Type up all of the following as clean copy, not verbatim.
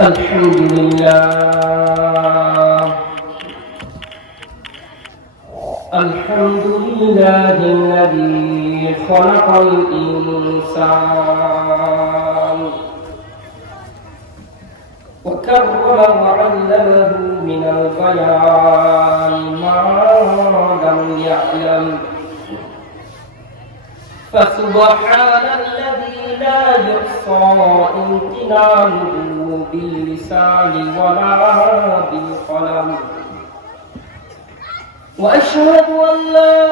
الحمد لله الذي خلق الإنسان وكرم وعلمه من البيان ما لم يعلم فسبحان الذي لا يحصى امتنانه باللسان ولا بالقلم وأشهد أن لا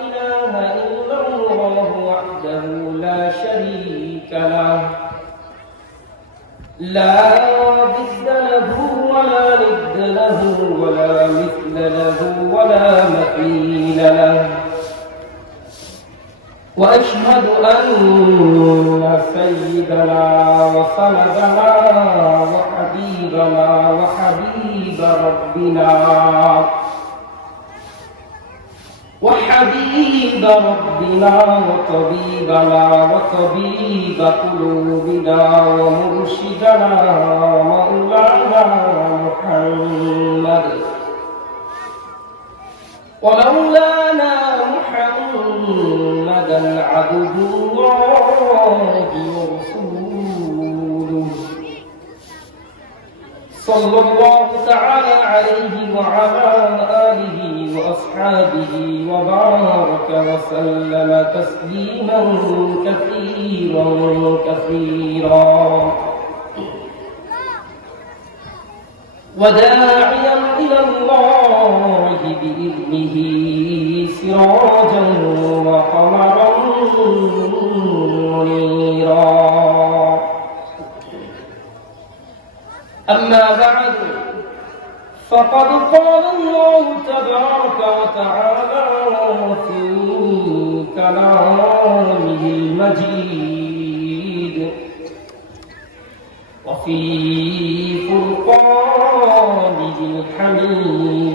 إله إلا الله وحده لا شريك له لا ضد له ولا ند له ولا مثل له ولا مثيل له وأشهد أن سيدنا وسندنا وحبيبنا وحبيب ربنا وطبيبنا وطبيب قلوبنا ومرشدنا مولانا محمد ولولانا محمدا عبد الله ورسوله صلى الله تعالى عليه وعلى آله وأصحابه وبارك وسلم تسليما كثيرا كثيرا وداعيا إلى الله بإذنه سراجا وقمرا منيرا أما بعد فقد قال الله تبارك وتعالى في كلامه المجيد وفي فرقانه الحميد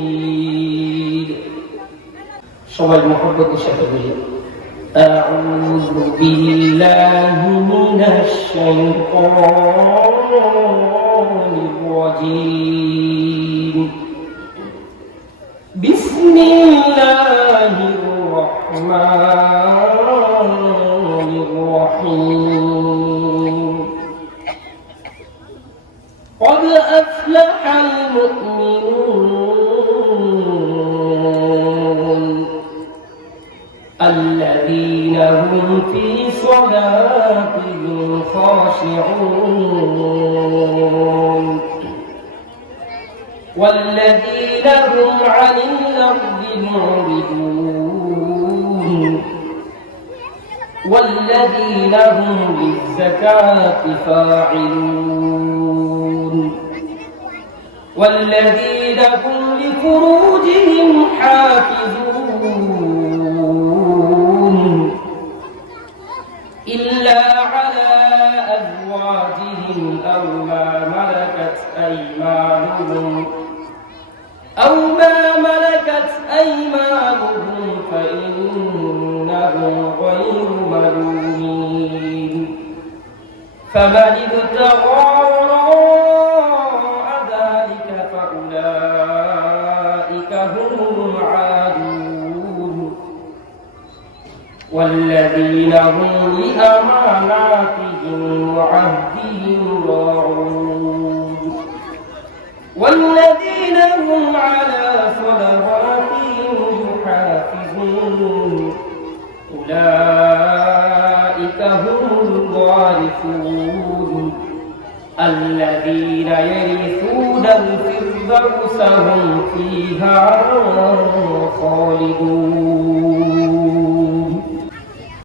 সবাই মহব্বতের সাথে বলি أعوذ بالله من الشيطان الرجيم بسم الله الرحمن الرحيم قد أفلح المؤمنون الذين هم في صلاتهم خاشعون والذين هم عن اللغو معرضون والذين هم للزكاة فاعلون والذين هم لفروجهم حافظون إلا على أزواجهم أو ما ملكت أيمانهم فإنهم غير ملومين فمن ابتغى وراء ذلك فأولئك هم العادون والذين هم لأماناتهم وعهدهم راعون والذين هم على صلواتهم يحافظون أولئك هم الوارثون الذين يرثون الفردوس هم فيها خالدون